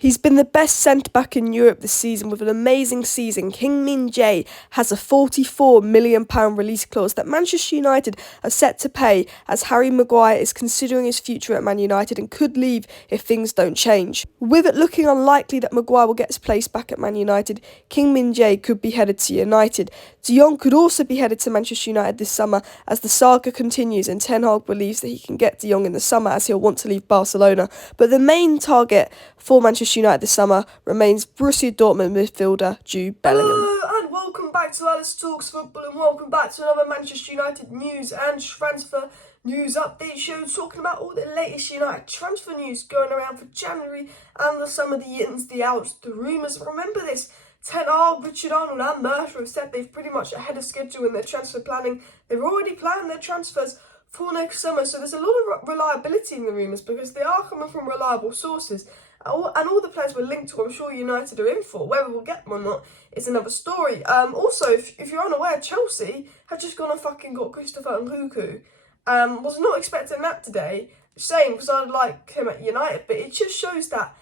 He's been the best centre-back in Europe this season with an amazing season. Kim Min Jae has a £44 million release clause that Manchester United are set to pay, as Harry Maguire is considering his future at Man United and could leave if things don't change. With it looking unlikely that Maguire will get his place back at Man United, Kim Min Jae could be headed to United. De Jong could also be headed to Manchester United this summer as the saga continues, and Ten Hag believes that he can get De Jong in the summer as he'll want to leave Barcelona. But the main target for Manchester United this summer remains Borussia Dortmund midfielder Jude Bellingham. Hello and welcome back to Alice Talks Football, and welcome back to another Manchester United news and transfer news update show, talking about all the latest United transfer news going around for January and the summer, the ins, the outs, the rumours. Remember this, Ten Hag, Richard Arnold and Murphy have said they've pretty much ahead of schedule in their transfer planning. They've already planned their transfers for next summer, so there's a lot of reliability in the rumours because they are coming from reliable sources. And all the players we're linked to, I'm sure United are in for. Whether we'll get them or not is another story. Also, if you're unaware, Chelsea have just gone and fucking got Christopher Nkunku. Was not expecting that today. Shame, because I'd like him at United, but it just shows that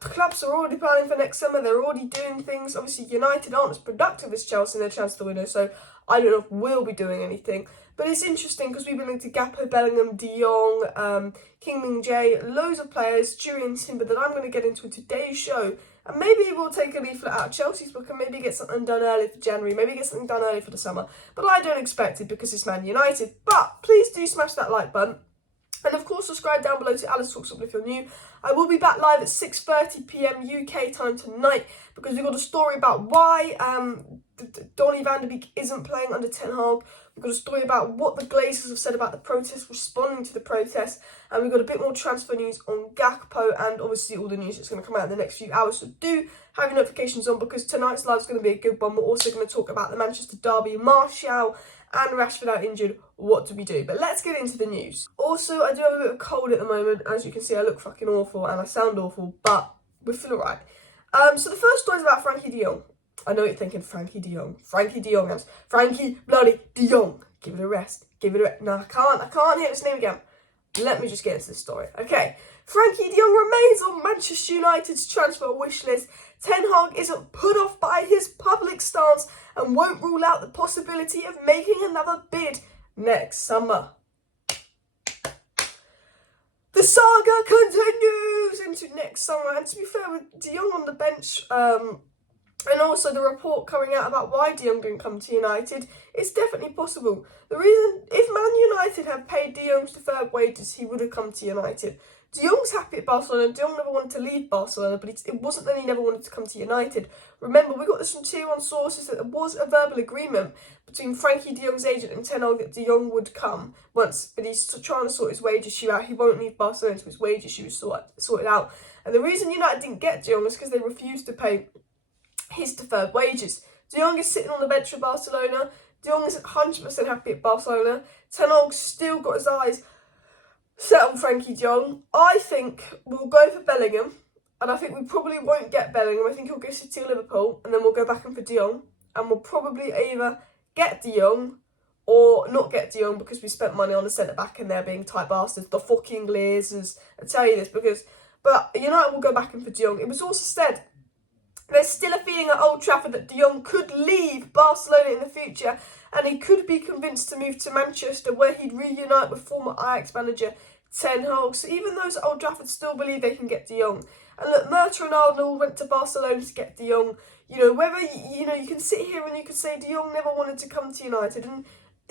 clubs are already planning for next summer. They're already doing things. Obviously, United aren't as productive as Chelsea in their transfer window, so I don't know if we'll be doing anything. But it's interesting because we've been linked to Gakpo, Bellingham, De Jong, Kim Min Jae, loads of players, Julian Timber, that I'm going to get into in today's show. And maybe we'll take a leaflet out of Chelsea's book and maybe get something done early for January, maybe get something done early for the summer. But I don't expect it because it's Man United. But please do smash that like button. And of course, subscribe down below to Alice Talks Football if you're new. I will be back live at 6:30 PM UK time tonight because we've got a story about why Donny van de Beek isn't playing under Ten Hag. We've got a story about what the Glazers have said about the protest, responding to the protest, and we've got a bit more transfer news on Gakpo and obviously all the news that's going to come out in the next few hours. So do have your notifications on because tonight's live is going to be a good one. We're also going to talk about the Manchester derby, Martial and Rashford out injured. What do we do? But let's get into the news. Also, I do have a bit of a cold at the moment. As you can see, I look fucking awful and I sound awful, but we feel alright. So the first story is about Frenkie De Jong. I know you're thinking, Frenkie De Jong. Frenkie De Jong. Frenkie bloody De Jong. Give it a rest. Give it a rest. No, I can't hear this name again. Let me just get into this story. Okay. Frenkie De Jong remains on Manchester United's transfer wish list. Ten Hag isn't put off by his public stance and won't rule out the possibility of making another bid next summer. The saga continues into next summer, and to be fair, with De Jong on the bench, and also the report coming out about why De Jong didn't come to United, it's definitely possible. The reason, if Man United had paid De Jong's deferred wages, he would have come to United. De Jong's happy at Barcelona. De Jong never wanted to leave Barcelona, but it wasn't that he never wanted to come to United. Remember, we got this from Tier 1 sources that there was a verbal agreement between Frenkie De Jong's agent and Ten Hag that De Jong would come once, but he's trying to sort his wage issue out. He won't leave Barcelona until his wage issue is sorted out. And the reason United didn't get De Jong is because they refused to pay his deferred wages. De Jong is sitting on the bench for Barcelona. De Jong isn't 100% happy at Barcelona. Ten Hag's still got his eyes set on Frenkie De Jong. I think we'll go for Bellingham, and I think we probably won't get Bellingham. I think he'll go City or Liverpool, and then we'll go back in for De Jong, and we'll probably either get De Jong or not get De Jong because we spent money on the centre-back and they're being tight bastards. The fucking Glazers. I tell you this but United will go back in for De Jong. It was also said there's still a feeling at Old Trafford that De Jong could leave Barcelona in the future and he could be convinced to move to Manchester where he'd reunite with former Ajax manager Ten Hag. So even those at Old Trafford still believe they can get De Jong. And look, Murta and Arnold went to Barcelona to get De Jong. Whether, you can sit here and you can say De Jong never wanted to come to United, and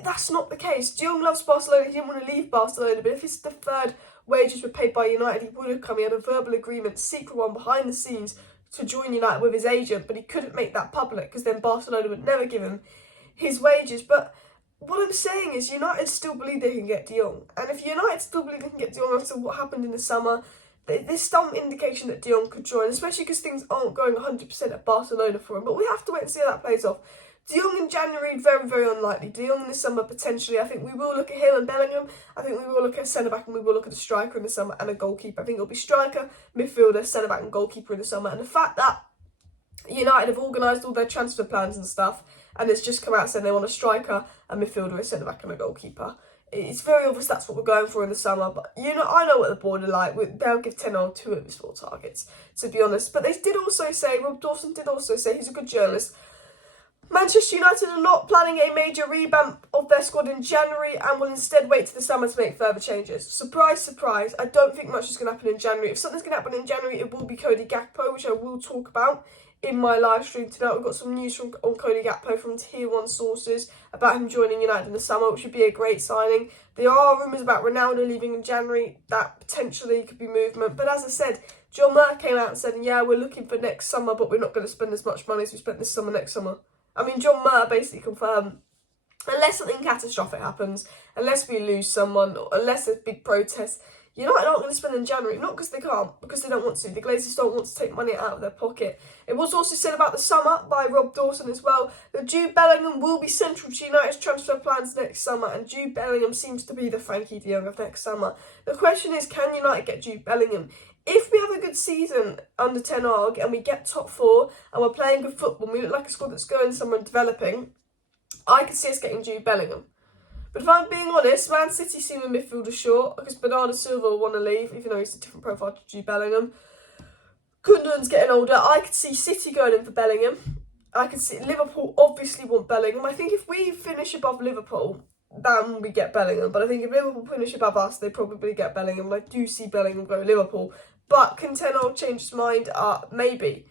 that's not the case. De Jong loves Barcelona. He didn't want to leave Barcelona, but if his deferred wages were paid by United, he would have come. He had a verbal agreement, secret one behind the scenes, to join United with his agent, but he couldn't make that public because then Barcelona would never give him his wages. But what I'm saying is United still believe they can get De Jong, and if United still believe they can get De Jong after what happened in the summer, there's some indication that De Jong could join, especially because things aren't going 100% at Barcelona for him. But we have to wait and see how that plays off. De Jong in January, very, very unlikely. De Jong in the summer, potentially. I think we will look at him and Bellingham. I think we will look at centre-back and we will look at a striker in the summer and a goalkeeper. I think it'll be striker, midfielder, centre-back and goalkeeper in the summer. And the fact that United have organised all their transfer plans and stuff, and it's just come out saying they want a striker, a midfielder, a centre-back and a goalkeeper, It's very obvious that's what we're going for in the summer, but I know what the board are like. They'll give Ten Hag 2 of his 4 targets, to be honest. But they did also say, Rob Dawson did also say, he's a good journalist, Manchester United are not planning a major revamp of their squad in January and will instead wait to the summer to make further changes. Surprise, surprise, I don't think much is going to happen in January. If something's going to happen in January, it will be Cody Gakpo, which I will talk about in my live stream tonight. We've got some news on Cody Gakpo from Tier 1 sources about him joining United in the summer, which would be a great signing. There are rumours about Ronaldo leaving in January. That potentially could be movement. But as I said, John Murr came out and said, yeah, we're looking for next summer, but we're not going to spend as much money as we spent this summer next summer. I mean, John Murr basically confirmed, unless something catastrophic happens, unless we lose someone, or unless there's big protests, United aren't going to spend in January. Not because they can't, because they don't want to. The Glazers don't want to take money out of their pocket. It was also said about the summer by Rob Dawson as well that Jude Bellingham will be central to United's transfer plans next summer, and Jude Bellingham seems to be the Frenkie De Jong of next summer. The question is, can United get Jude Bellingham? If we have a good season under Ten Hag and we get top 4 and we're playing good football and we look like a squad that's going somewhere and developing, I could see us getting Jude Bellingham. But if I'm being honest, Man City seem a midfielder short because Bernardo Silva will want to leave, even though he's a different profile to Jude Bellingham. Gundogan's getting older. I could see City going in for Bellingham. I could see Liverpool obviously want Bellingham. I think if we finish above Liverpool, then we get Bellingham. But I think if Liverpool finish above us, they probably get Bellingham. I do see Bellingham go to Liverpool. But can Ten Hag change his mind? Maybe.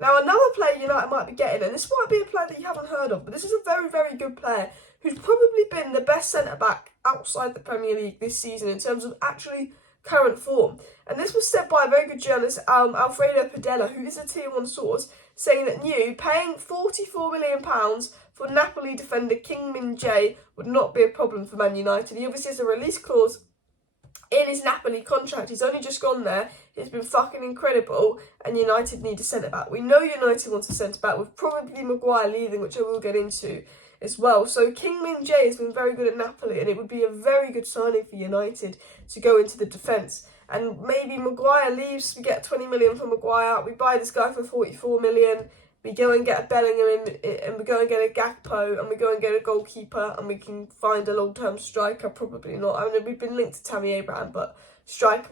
Now, another player United might be getting, and this might be a player that you haven't heard of, but this is a very, very good player who's probably been the best centre-back outside the Premier League this season in terms of actually current form. And this was said by a very good journalist, Alfredo Padella, who is a Tier 1 source, saying that paying £44 million for Napoli defender Kim Min Jae would not be a problem for Man United. He obviously has a release clause in his Napoli contract. He's only just gone there. He's been fucking incredible, and United need a centre-back. We know United wants a centre-back, with probably Maguire leaving, which I will get into as well. So Kim Min Jae has been very good at Napoli, and it would be a very good signing for United to go into the defence. And maybe Maguire leaves, we get 20 million for Maguire, we buy this guy for 44 million, we go and get a Bellingham and we go and get a Gakpo, and we go and get a goalkeeper, and we can find a long-term striker. Probably not. I mean, we've been linked to Tammy Abraham, but striker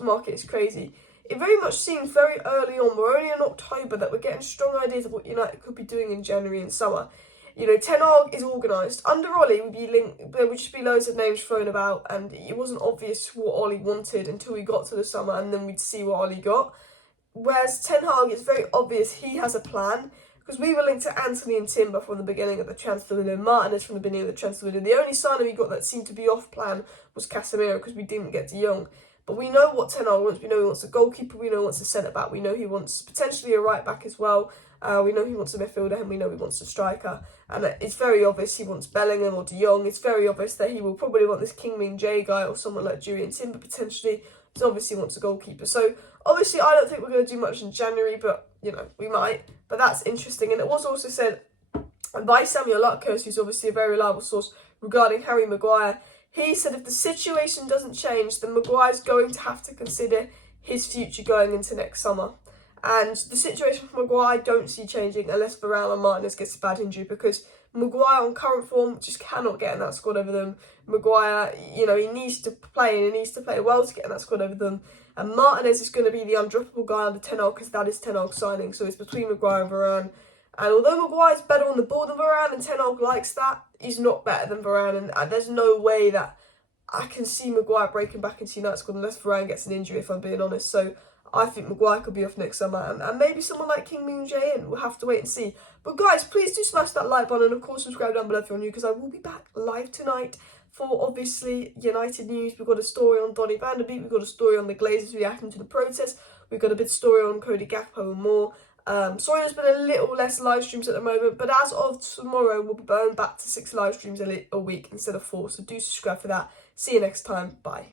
market is crazy. It very much seems very early on, we're only in October, that we're getting strong ideas of what United could be doing in January and summer. Ten Hag is organised. Under Ollie, there would just be loads of names thrown about, and it wasn't obvious what Ollie wanted until we got to the summer, and then we'd see what Ollie got. Whereas Ten Hag, it's very obvious he has a plan, because we were linked to Anthony and Timber from the beginning of the transfer window, Martinez from the beginning of the transfer window. The only signing we got that seemed to be off plan was Casemiro, because we didn't get De Jong. But we know what Ten Hag wants. We know he wants a goalkeeper. We know he wants a centre-back. We know he wants potentially a right-back as well. We know he wants a midfielder, and we know he wants a striker. And it's very obvious he wants Bellingham or De Jong. It's very obvious that he will probably want this Kim Min Jae guy or someone like Julian Timber potentially. He obviously wants a goalkeeper. So obviously I don't think we're going to do much in January, but we might. But that's interesting. And it was also said by Samuel Lutkos, who's obviously a very reliable source regarding Harry Maguire. He said if the situation doesn't change, then Maguire's going to have to consider his future going into next summer. And the situation for Maguire I don't see changing unless Varane and Martinez gets a bad injury, because Maguire on current form just cannot get in that squad over them. Maguire, he needs to play, and he needs to play well to get in that squad over them. And Martinez is going to be the undroppable guy under Ten Hag, because that is Ten Hag's signing. So it's between Maguire and Varane. And although Maguire's better on the ball than Varane, and Ten Hag likes that, he's not better than Varane. And there's no way that I can see Maguire breaking back into United squad unless Varane gets an injury, if I'm being honest. So I think Maguire could be off next summer, and maybe someone like Kim Min Jae, and we'll have to wait and see. But guys, please do smash that like button, and of course subscribe down below if you're new, because I will be back live tonight for obviously United news. We've got a story on Donny van der Beek, we've got a story on the Glazers reacting to the protest, we've got a bit story on Cody Gakpo and more. Sorry there's been a little less live streams at the moment, but as of tomorrow we'll be going back to 6 live streams a week instead of 4, so do subscribe for that. See you next time, bye.